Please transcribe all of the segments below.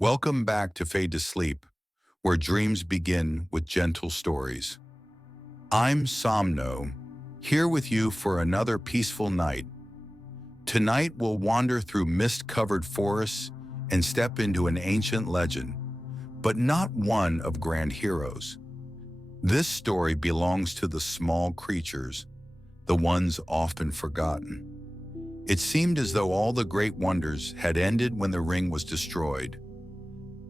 Welcome back to Fade to Sleep, where dreams begin with gentle stories. I'm Somno, here with you for another peaceful night. Tonight we'll wander through mist-covered forests and step into an ancient legend, but not one of grand heroes. This story belongs to the small creatures, the ones often forgotten. It seemed as though all the great wonders had ended when the ring was destroyed,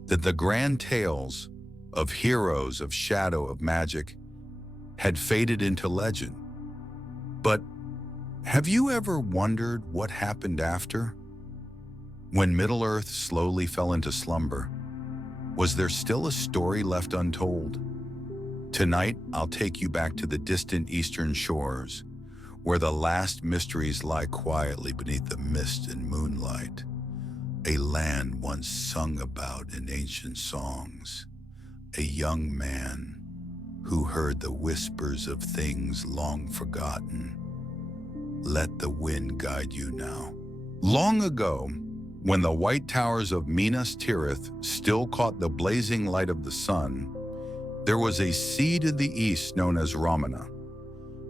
that the grand tales of heroes, of shadow, of magic had faded into legend. But have you ever wondered what happened after? When Middle-earth slowly fell into slumber, was there still a story left untold? Tonight, I'll take you back to the distant eastern shores, where the last mysteries lie quietly beneath the mist and moonlight. A land once sung about in ancient songs. A young man who heard the whispers of things long forgotten. Let the wind guide you now. Long ago, when the white towers of Minas Tirith still caught the blazing light of the sun, there was a sea to the east known as Ramana,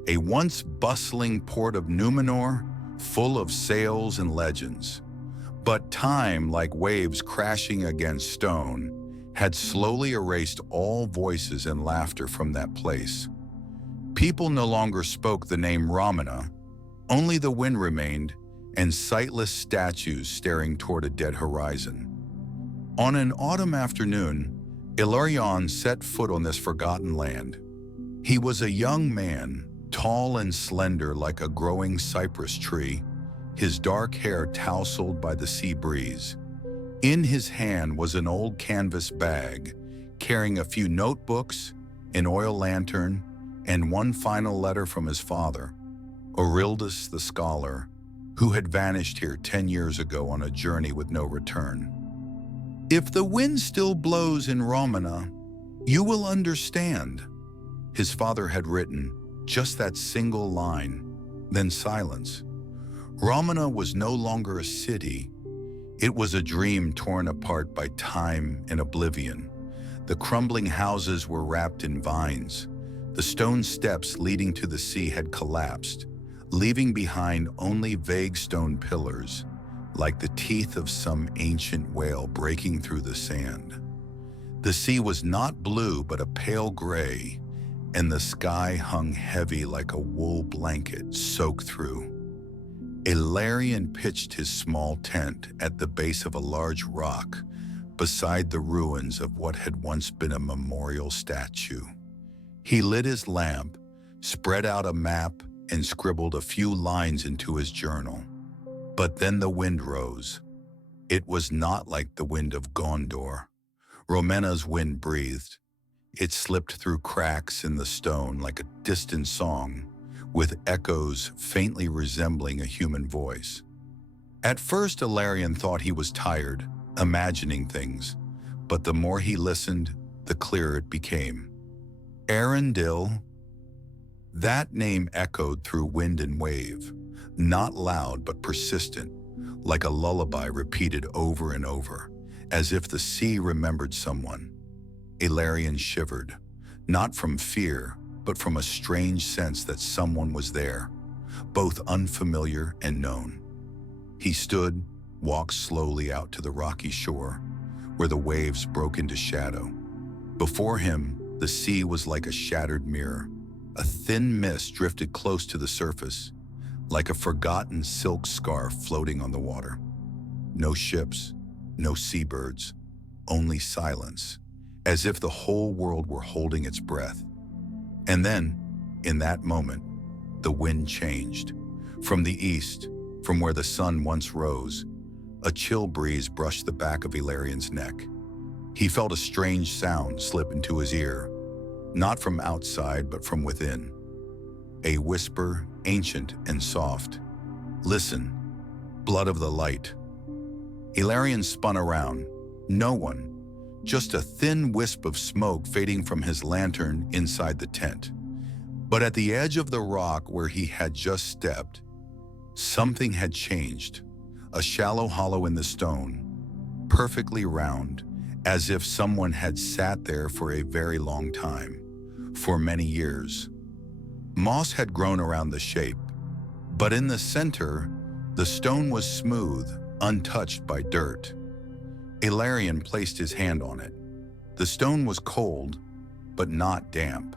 a once bustling port of Numenor, full of sails and legends. But time, like waves crashing against stone, had slowly erased all voices and laughter from that place. People no longer spoke the name Ramana, only the wind remained, and sightless statues staring toward a dead horizon. On an autumn afternoon, Elarion set foot on this forgotten land. He was a young man, tall and slender like a growing cypress tree, his dark hair tousled by the sea breeze. In his hand was an old canvas bag, carrying a few notebooks, an oil lantern, and one final letter from his father, Orildus the scholar, who had vanished here 10 years ago on a journey with no return. If the wind still blows in Ramana, you will understand. His father had written just that single line, then silence. Ramana was no longer a city. It was a dream torn apart by time and oblivion. The crumbling houses were wrapped in vines. The stone steps leading to the sea had collapsed, leaving behind only vague stone pillars, like the teeth of some ancient whale breaking through the sand. The sea was not blue but a pale gray, and the sky hung heavy like a wool blanket soaked through. Elarion pitched his small tent at the base of a large rock beside the ruins of what had once been a memorial statue. He lit his lamp, spread out a map, and scribbled a few lines into his journal. But then the wind rose. It was not like the wind of Gondor. Romana's wind breathed. It slipped through cracks in the stone like a distant song, with echoes faintly resembling a human voice. At first, Elarion thought he was tired, imagining things, but the more he listened, the clearer it became. Arundel. That name echoed through wind and wave, not loud but persistent, like a lullaby repeated over and over, as if the sea remembered someone. Elarion shivered, not from fear, but from a strange sense that someone was there, both unfamiliar and known. He stood, walked slowly out to the rocky shore, where the waves broke into shadow. Before him, the sea was like a shattered mirror. A thin mist drifted close to the surface, like a forgotten silk scarf floating on the water. No ships, no seabirds, only silence, as if the whole world were holding its breath. And then, in that moment, the wind changed. From the east, from where the sun once rose, a chill breeze brushed the back of Elarion's neck. He felt a strange sound slip into his ear, not from outside but from within. A whisper, ancient and soft. Listen, blood of the light. Elarion spun around. No one. Just a thin wisp of smoke fading from his lantern inside the tent. But at the edge of the rock where he had just stepped, something had changed. A shallow hollow in the stone, perfectly round, as if someone had sat there for a very long time, for many years. Moss had grown around the shape, but in the center, the stone was smooth, untouched by dirt. Elarion placed his hand on it. The stone was cold, but not damp.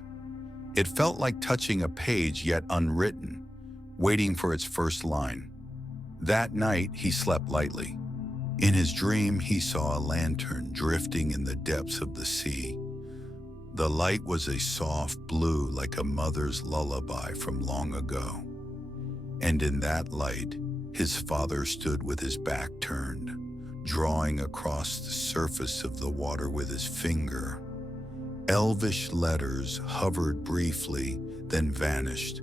It felt like touching a page yet unwritten, waiting for its first line. That night, he slept lightly. In his dream, he saw a lantern drifting in the depths of the sea. The light was a soft blue like a mother's lullaby from long ago. And in that light, his father stood with his back turned, drawing across the surface of the water with his finger. Elvish letters hovered briefly, then vanished.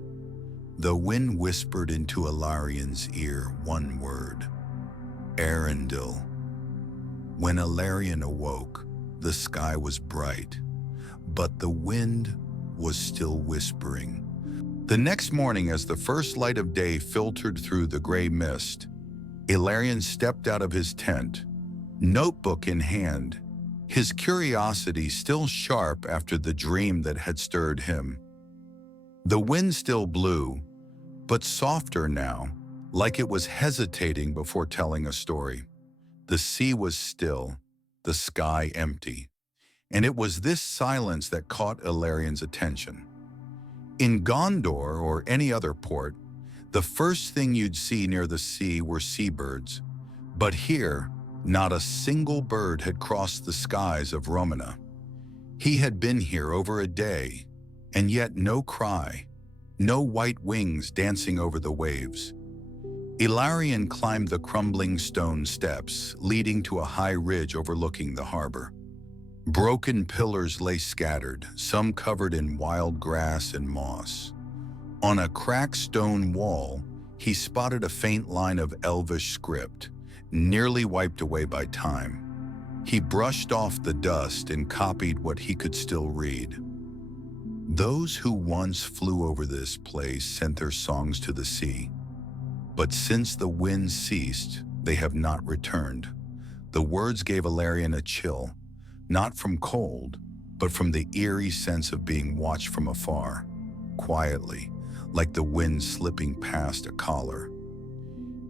The wind whispered into Elarion's ear one word: Arundel. When Elarion awoke, the sky was bright, but the wind was still whispering. The next morning, as the first light of day filtered through the gray mist, Elarion stepped out of his tent, notebook in hand, his curiosity still sharp after the dream that had stirred him. The wind still blew, but softer now, like it was hesitating before telling a story. The sea was still, the sky empty, and it was this silence that caught Elarion's attention. In Gondor or any other port, the first thing you'd see near the sea were seabirds, but here, not a single bird had crossed the skies of Romana. He had been here over a day, and yet no cry, no white wings dancing over the waves. Elarion climbed the crumbling stone steps, leading to a high ridge overlooking the harbor. Broken pillars lay scattered, some covered in wild grass and moss. On a cracked stone wall, he spotted a faint line of Elvish script, nearly wiped away by time. He brushed off the dust and copied what he could still read. Those who once flew over this place sent their songs to the sea. But since the wind ceased, they have not returned. The words gave Elarion a chill, not from cold, but from the eerie sense of being watched from afar, quietly, like the wind slipping past a collar.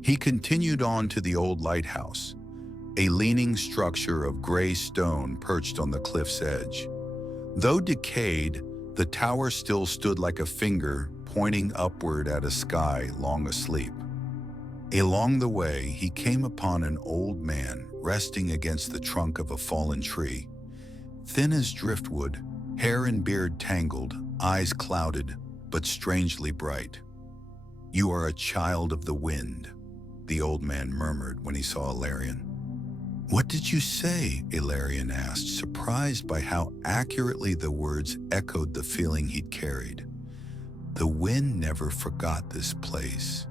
He continued on to the old lighthouse, a leaning structure of gray stone perched on the cliff's edge. Though decayed, the tower still stood like a finger pointing upward at a sky long asleep. Along the way, he came upon an old man resting against the trunk of a fallen tree. Thin as driftwood, hair and beard tangled, eyes clouded, but strangely bright. "You are a child of the wind," the old man murmured when he saw Elarion. "What did you say?" Elarion asked, surprised by how accurately the words echoed the feeling he'd carried. "The wind never forgot this place,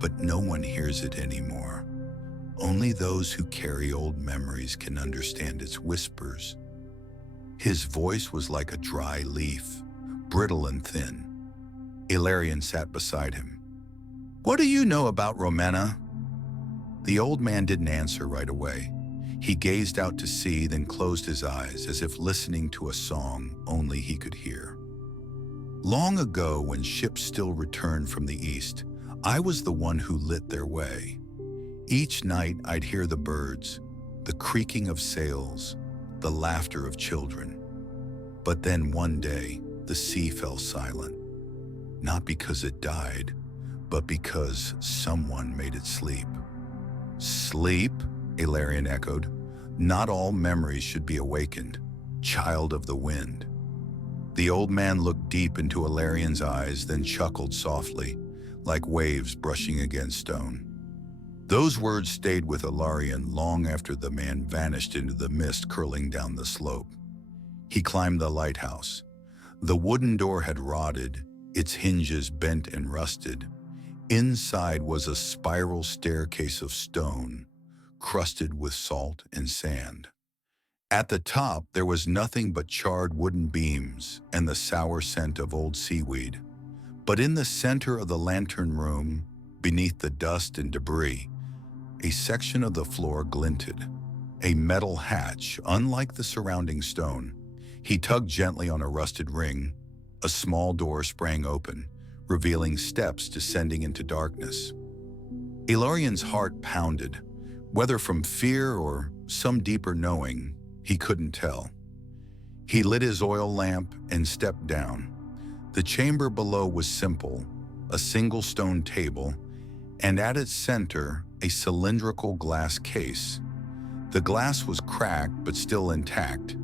but no one hears it anymore. Only those who carry old memories can understand its whispers." His voice was like a dry leaf, brittle and thin. Elarion sat beside him. "What do you know about Romana?" The old man didn't answer right away. He gazed out to sea, then closed his eyes as if listening to a song only he could hear. "Long ago, when ships still returned from the east, I was the one who lit their way. Each night I'd hear the birds, the creaking of sails, the laughter of children. But then one day, the sea fell silent. Not because it died, but because someone made it sleep." "Sleep?" Elarion echoed. "Not all memories should be awakened, child of the wind." The old man looked deep into Elarion's eyes, then chuckled softly, like waves brushing against stone. Those words stayed with Elarion long after the man vanished into the mist curling down the slope. He climbed the lighthouse. The wooden door had rotted, its hinges bent and rusted. Inside was a spiral staircase of stone, crusted with salt and sand. At the top, there was nothing but charred wooden beams and the sour scent of old seaweed. But in the center of the lantern room, beneath the dust and debris, a section of the floor glinted, a metal hatch, unlike the surrounding stone. He tugged gently on a rusted ring. A small door sprang open, revealing steps descending into darkness. Elarion's heart pounded, whether from fear or some deeper knowing, he couldn't tell. He lit his oil lamp and stepped down. The chamber below was simple, a single stone table, and at its center, a cylindrical glass case. The glass was cracked but still intact,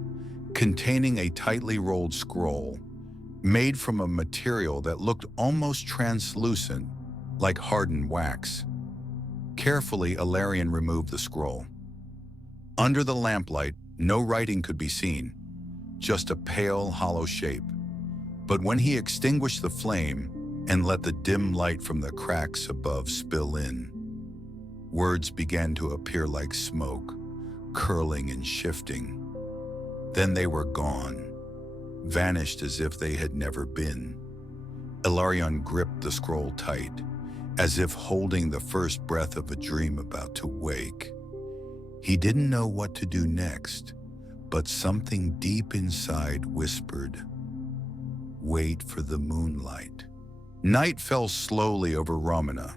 containing a tightly rolled scroll, made from a material that looked almost translucent, like hardened wax. Carefully, Elarion removed the scroll. Under the lamplight, no writing could be seen, just a pale, hollow shape. But when he extinguished the flame and let the dim light from the cracks above spill in, words began to appear like smoke, curling and shifting. Then they were gone, vanished as if they had never been. Elarion gripped the scroll tight, as if holding the first breath of a dream about to wake. He didn't know what to do next, but something deep inside whispered, "Wait for the moonlight." Night fell slowly over Romana.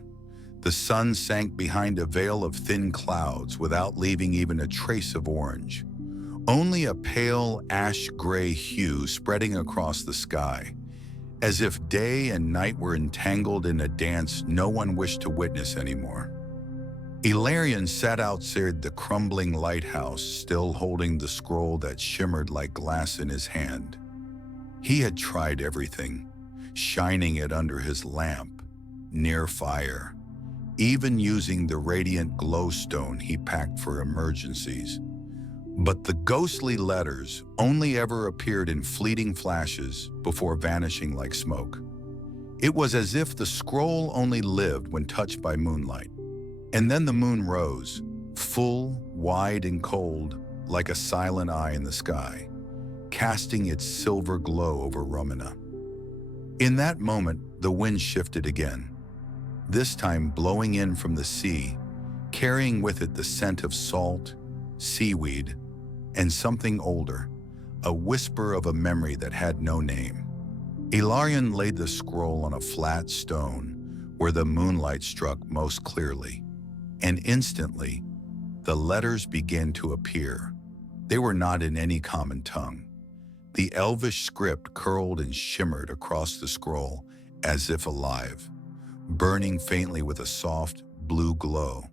The sun sank behind a veil of thin clouds without leaving even a trace of orange. Only a pale ash-gray hue spreading across the sky, as if day and night were entangled in a dance no one wished to witness anymore. Elarion sat outside the crumbling lighthouse, still holding the scroll that shimmered like glass in his hand. He had tried everything, shining it under his lamp, near fire, even using the radiant glowstone he packed for emergencies. But the ghostly letters only ever appeared in fleeting flashes before vanishing like smoke. It was as if the scroll only lived when touched by moonlight. And then the moon rose, full, wide, and cold, like a silent eye in the sky, casting its silver glow over Romana. In that moment, the wind shifted again, this time blowing in from the sea, carrying with it the scent of salt, seaweed, and something older, a whisper of a memory that had no name. Elarion laid the scroll on a flat stone where the moonlight struck most clearly. And instantly, the letters began to appear. They were not in any common tongue. The elvish script curled and shimmered across the scroll as if alive, burning faintly with a soft, blue glow,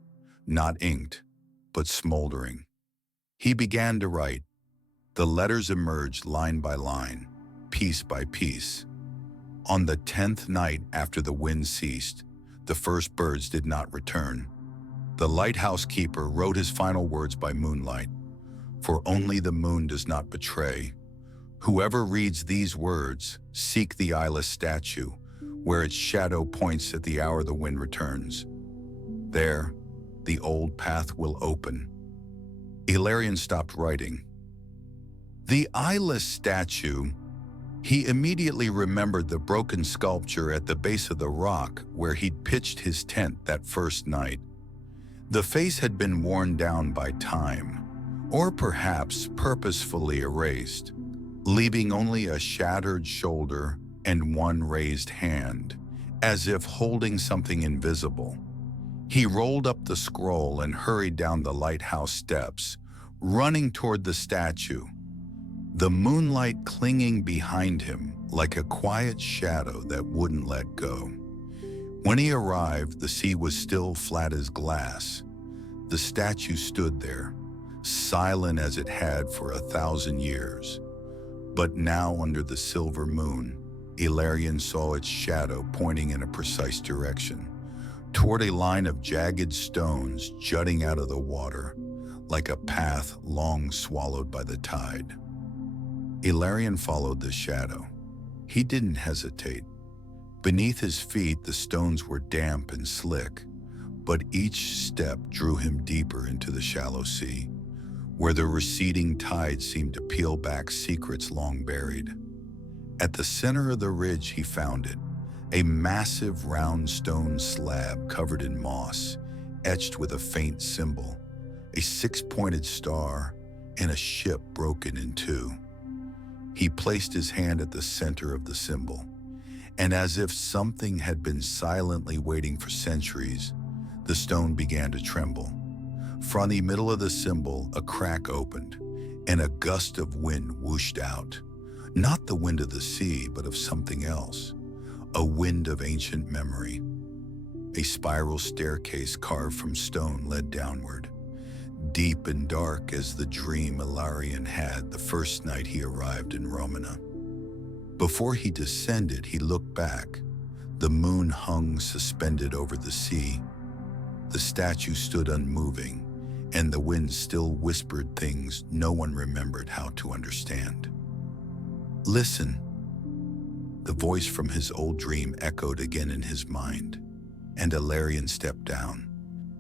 not inked, but smoldering. He began to write. The letters emerged line by line, piece by piece. On the 10th night after the wind ceased, the first birds did not return. The lighthouse keeper wrote his final words by moonlight, "For only the moon does not betray. Whoever reads these words, seek the eyeless statue, where its shadow points at the hour the wind returns. There, the old path will open." Elarion stopped writing. The eyeless statue. He immediately remembered the broken sculpture at the base of the rock where he'd pitched his tent that first night. The face had been worn down by time, or perhaps purposefully erased, leaving only a shattered shoulder and one raised hand, as if holding something invisible. He rolled up the scroll and hurried down the lighthouse steps, running toward the statue, the moonlight clinging behind him like a quiet shadow that wouldn't let go. When he arrived, the sea was still flat as glass. The statue stood there, silent as it had for 1,000 years. But now, under the silver moon, Elarion saw its shadow pointing in a precise direction, toward a line of jagged stones jutting out of the water, like a path long swallowed by the tide. Elarion followed the shadow. He didn't hesitate. Beneath his feet, the stones were damp and slick, but each step drew him deeper into the shallow sea, where the receding tide seemed to peel back secrets long buried. At the center of the ridge, he found it, a massive round stone slab covered in moss, etched with a faint symbol, a six-pointed star, and a ship broken in two. He placed his hand at the center of the symbol, and as if something had been silently waiting for centuries, the stone began to tremble. From the middle of the symbol, a crack opened, and a gust of wind whooshed out. Not the wind of the sea, but of something else. A wind of ancient memory. A spiral staircase carved from stone led downward, deep and dark as the dream Elarion had the first night he arrived in Romana. Before he descended, he looked back. The moon hung suspended over the sea. The statue stood unmoving, and the wind still whispered things no one remembered how to understand. "Listen." The voice from his old dream echoed again in his mind, and Elarion stepped down.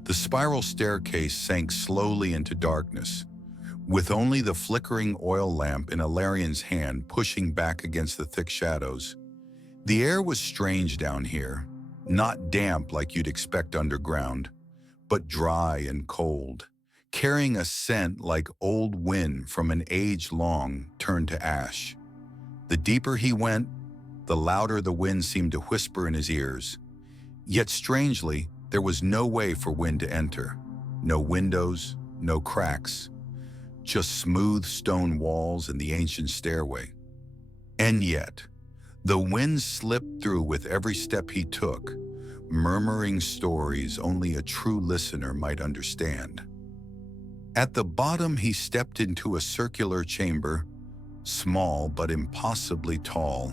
The spiral staircase sank slowly into darkness, with only the flickering oil lamp in Elarion's hand pushing back against the thick shadows. The air was strange down here, not damp like you'd expect underground, but dry and cold, carrying a scent like old wind from an age long turned to ash. The deeper he went, the louder the wind seemed to whisper in his ears. Yet strangely, there was no way for wind to enter. No windows, no cracks, just smooth stone walls and the ancient stairway. And yet, the wind slipped through with every step he took, murmuring stories only a true listener might understand. At the bottom, he stepped into a circular chamber, small but impossibly tall.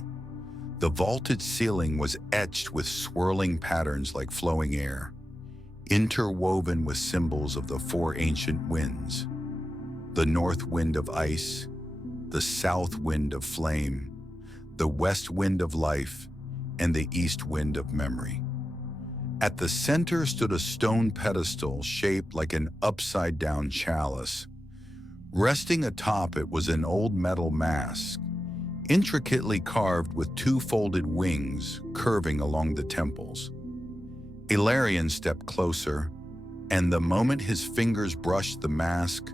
The vaulted ceiling was etched with swirling patterns like flowing air, interwoven with symbols of the four ancient winds: the north wind of ice, the south wind of flame, the west wind of life, and the east wind of memory. At the center stood a stone pedestal shaped like an upside-down chalice. Resting atop it was an old metal mask, intricately carved with two folded wings curving along the temples. Elarion stepped closer, and the moment his fingers brushed the mask,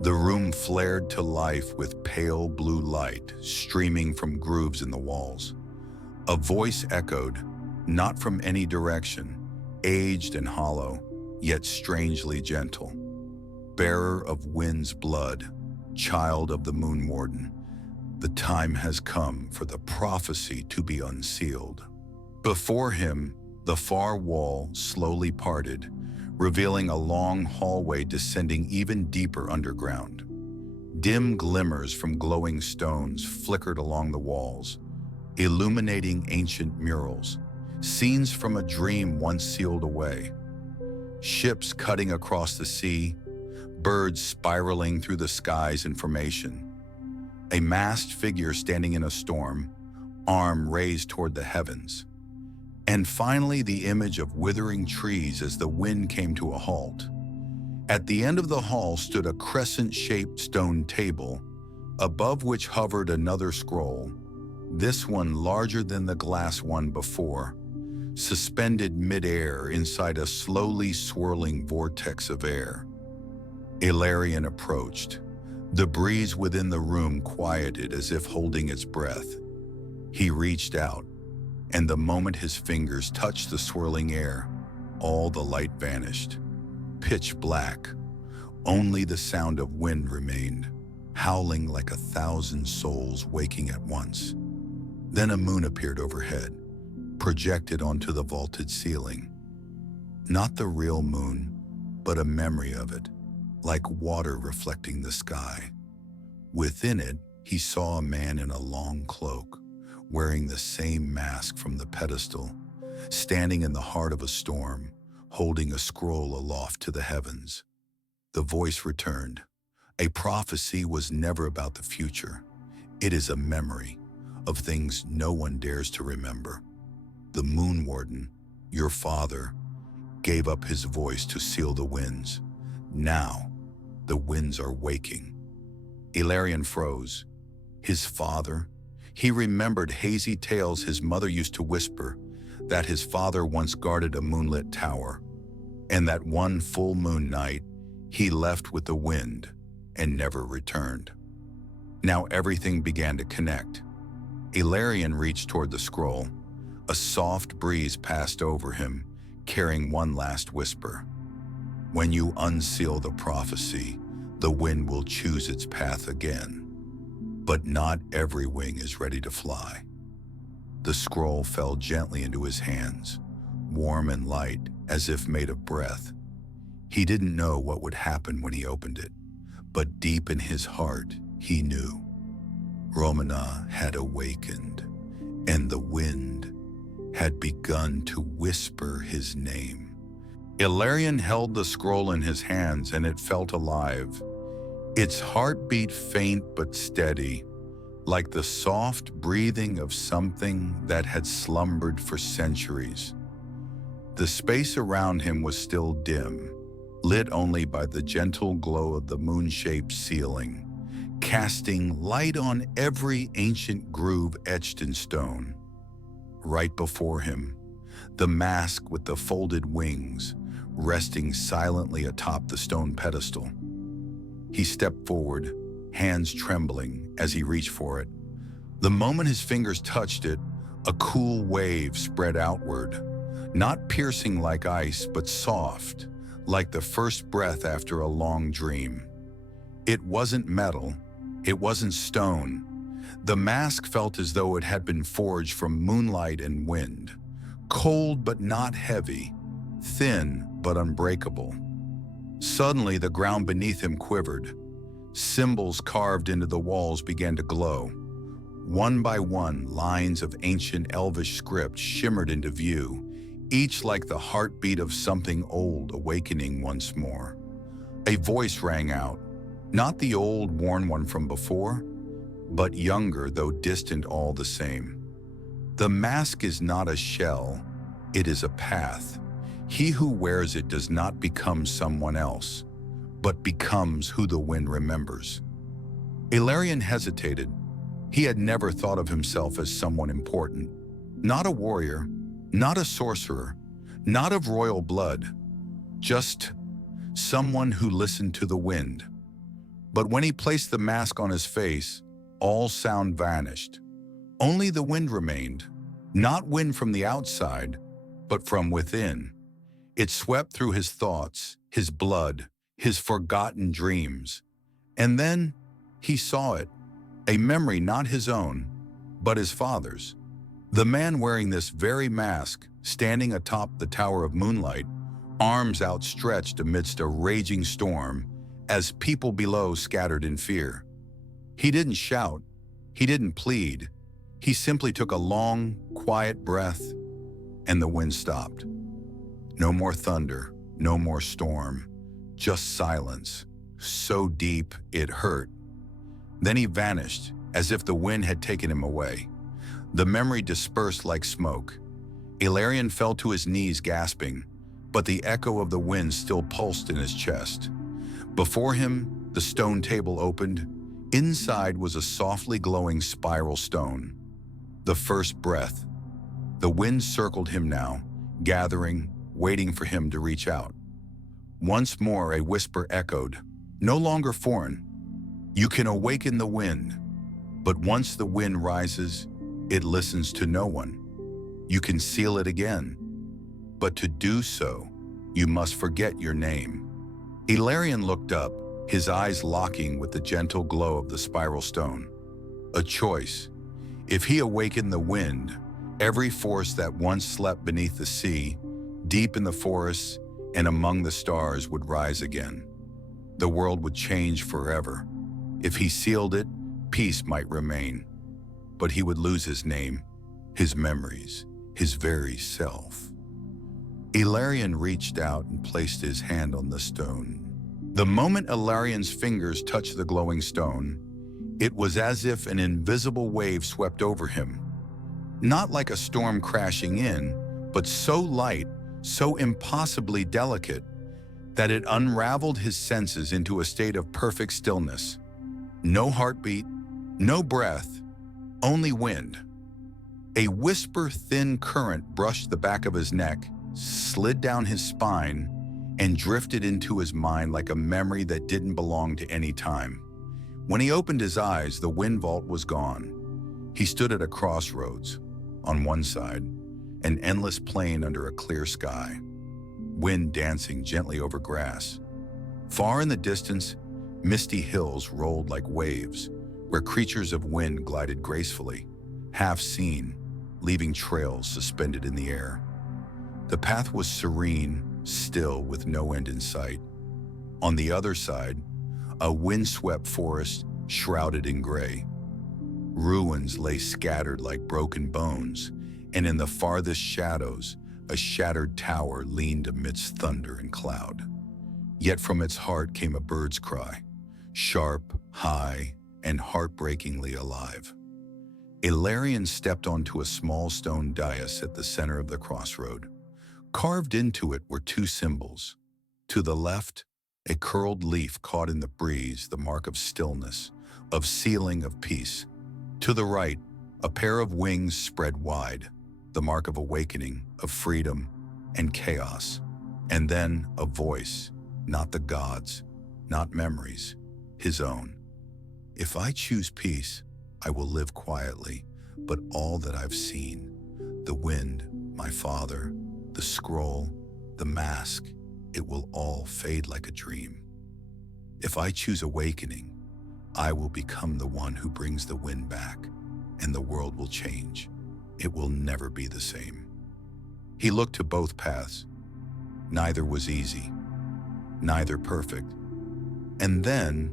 the room flared to life with pale blue light streaming from grooves in the walls. A voice echoed, not from any direction, aged and hollow, yet strangely gentle. "Bearer of wind's blood, child of the moon warden, the time has come for the prophecy to be unsealed." Before him, the far wall slowly parted, revealing a long hallway descending even deeper underground. Dim glimmers from glowing stones flickered along the walls, illuminating ancient murals, scenes from a dream once sealed away. Ships cutting across the sea, birds spiraling through the skies in formation. A masked figure standing in a storm, arm raised toward the heavens. And finally, the image of withering trees as the wind came to a halt. At the end of the hall stood a crescent-shaped stone table, above which hovered another scroll, this one larger than the glass one before, suspended mid-air inside a slowly swirling vortex of air. Elarion approached. The breeze within the room quieted as if holding its breath. He reached out, and the moment his fingers touched the swirling air, all the light vanished. Pitch black. Only the sound of wind remained, howling like 1,000 souls waking at once. Then a moon appeared overhead, projected onto the vaulted ceiling. Not the real moon, but a memory of it, like water reflecting the sky. Within it, he saw a man in a long cloak, wearing the same mask from the pedestal, standing in the heart of a storm, holding a scroll aloft to the heavens. The voice returned. A prophecy was never about the future. It is a memory of things no one dares to remember. The moon warden, your father, gave up his voice to seal the winds. Now, the winds are waking. Elarion froze. His father? He remembered hazy tales his mother used to whisper, that his father once guarded a moonlit tower, and that one full moon night, He left with the wind and never returned. Now everything began to connect. Elarion reached toward the scroll. A soft breeze passed over him, carrying one last whisper. When you unseal the prophecy, the wind will choose its path again. But not every wing is ready to fly. The scroll fell gently into his hands, warm and light, as if made of breath. He didn't know what would happen when he opened it, but deep in his heart, he knew. Romana had awakened, and the wind had begun to whisper his name. Elarion held the scroll in his hands, and it felt alive. Its heartbeat faint but steady, like the soft breathing of something that had slumbered for centuries. The space around him was still dim, lit only by the gentle glow of the moon-shaped ceiling, casting light on every ancient groove etched in stone. Right before him, the mask with the folded wings, resting silently atop the stone pedestal. He stepped forward, hands trembling as he reached for it. The moment his fingers touched it, a cool wave spread outward, not piercing like ice, but soft, like the first breath after a long dream. It wasn't metal, it wasn't stone. The mask felt as though it had been forged from moonlight and wind, cold but not heavy, thin but unbreakable. Suddenly, the ground beneath him quivered. Symbols carved into the walls began to glow. One by one, lines of ancient elvish script shimmered into view, each like the heartbeat of something old awakening once more. A voice rang out, not the old, worn one from before, but younger, though distant all the same. The mask is not a shell, it is a path. He who wears it does not become someone else, but becomes who the wind remembers. Elarion hesitated. He had never thought of himself as someone important. Not a warrior, not a sorcerer, not of royal blood, just someone who listened to the wind. But when he placed the mask on his face, all sound vanished. Only the wind remained, not wind from the outside, but from within. It swept through his thoughts, his blood, his forgotten dreams. And then he saw it, a memory not his own, but his father's. The man wearing this very mask, standing atop the Tower of Moonlight, arms outstretched amidst a raging storm, as people below scattered in fear. He didn't shout, he didn't plead, he simply took a long, quiet breath, and the wind stopped. No more thunder, no more storm, just silence, so deep it hurt. Then he vanished, as if the wind had taken him away. The memory dispersed like smoke. Elarion fell to his knees gasping, but the echo of the wind still pulsed in his chest. Before him, the stone table opened. Inside was a softly glowing spiral stone. The first breath. The wind circled him now, gathering, waiting for him to reach out. Once more a whisper echoed, no longer foreign. You can awaken the wind, but once the wind rises, it listens to no one. You can seal it again, but to do so, you must forget your name. Elarion looked up, his eyes locking with the gentle glow of the spiral stone. A choice. If he awakened the wind, every force that once slept beneath the sea, deep in the forests and among the stars would rise again. The world would change forever. If he sealed it, peace might remain. But he would lose his name, his memories, his very self. Elarion reached out and placed his hand on the stone. The moment Elarion's fingers touched the glowing stone, it was as if an invisible wave swept over him. Not like a storm crashing in, but so light, so impossibly delicate, that it unraveled his senses into a state of perfect stillness. No heartbeat, no breath, only wind. A whisper-thin current brushed the back of his neck, slid down his spine, and drifted into his mind like a memory that didn't belong to any time. When he opened his eyes, the wind vault was gone. He stood at a crossroads. On one side, an endless plain under a clear sky, wind dancing gently over grass. Far in the distance, misty hills rolled like waves, where creatures of wind glided gracefully, half seen, leaving trails suspended in the air. The path was serene, still, with no end in sight. On the other side, a windswept forest shrouded in gray. Ruins lay scattered like broken bones, and in the farthest shadows, a shattered tower leaned amidst thunder and cloud. Yet from its heart came a bird's cry, sharp, high, and heartbreakingly alive. Elarion stepped onto a small stone dais at the center of the crossroad. Carved into it were two symbols. To the left, a curled leaf caught in the breeze, the mark of stillness, of sealing of peace. To the right, a pair of wings spread wide, the mark of awakening, of freedom, and chaos. And then a voice, not the gods, not memories, his own. If I choose peace, I will live quietly, but all that I've seen, the wind, my father, the scroll, the mask, it will all fade like a dream. If I choose awakening, I will become the one who brings the wind back, and the world will change. It will never be the same. He looked to both paths. Neither was easy, neither perfect. And then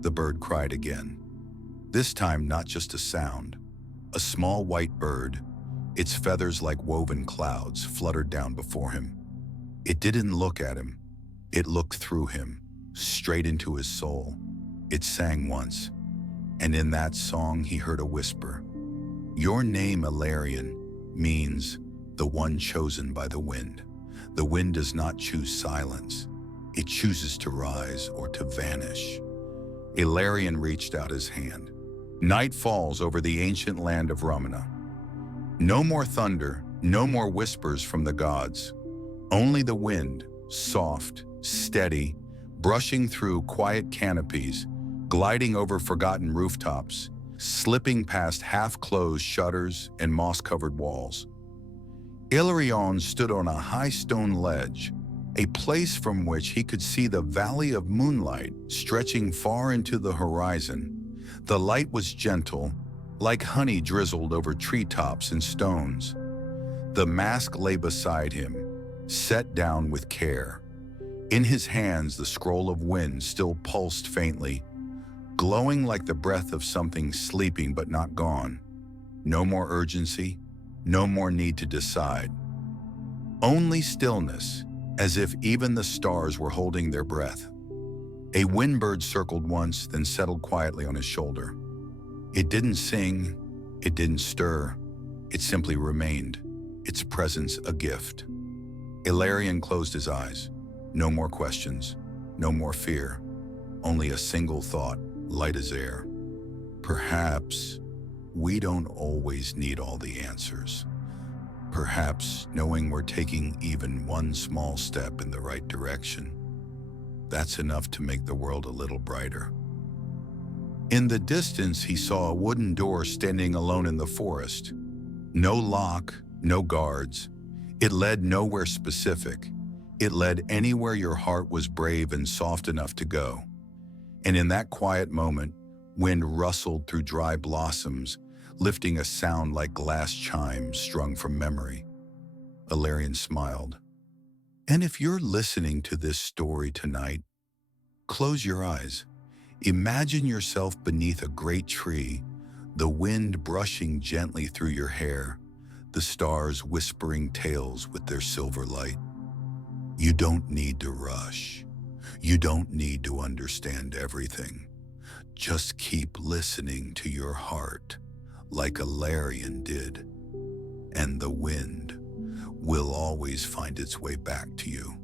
the bird cried again. This time not just a sound. A small white bird, its feathers like woven clouds, fluttered down before him. It didn't look at him. It looked through him, straight into his soul. It sang once, and in that song he heard a whisper. Your name, Elarion, means the one chosen by the wind. The wind does not choose silence. It chooses to rise or to vanish. Elarion reached out his hand. Night falls over the ancient land of Ramana. No more thunder, no more whispers from the gods. Only the wind, soft, steady, brushing through quiet canopies, gliding over forgotten rooftops, slipping past half-closed shutters and moss-covered walls. Elarion stood on a high stone ledge, a place from which he could see the valley of moonlight stretching far into the horizon. The light was gentle, like honey drizzled over treetops and stones. The mask lay beside him, set down with care. In his hands, the scroll of wind still pulsed faintly, glowing like the breath of something sleeping but not gone. No more urgency, no more need to decide. Only stillness, as if even the stars were holding their breath. A windbird circled once, then settled quietly on his shoulder. It didn't sing, it didn't stir, it simply remained, its presence a gift. Elarion closed his eyes. No more questions, no more fear, only a single thought, light as air. Perhaps we don't always need all the answers. Perhaps knowing we're taking even one small step in the right direction, that's enough to make the world a little brighter. In the distance, he saw a wooden door standing alone in the forest. No lock, no guards. It led nowhere specific. It led anywhere your heart was brave and soft enough to go. And in that quiet moment, wind rustled through dry blossoms, lifting a sound like glass chimes strung from memory. Elarion smiled. And if you're listening to this story tonight, close your eyes. Imagine yourself beneath a great tree, the wind brushing gently through your hair, the stars whispering tales with their silver light. You don't need to rush. You don't need to understand everything. Just keep listening to your heart, like Elarion did, and the wind will always find its way back to you.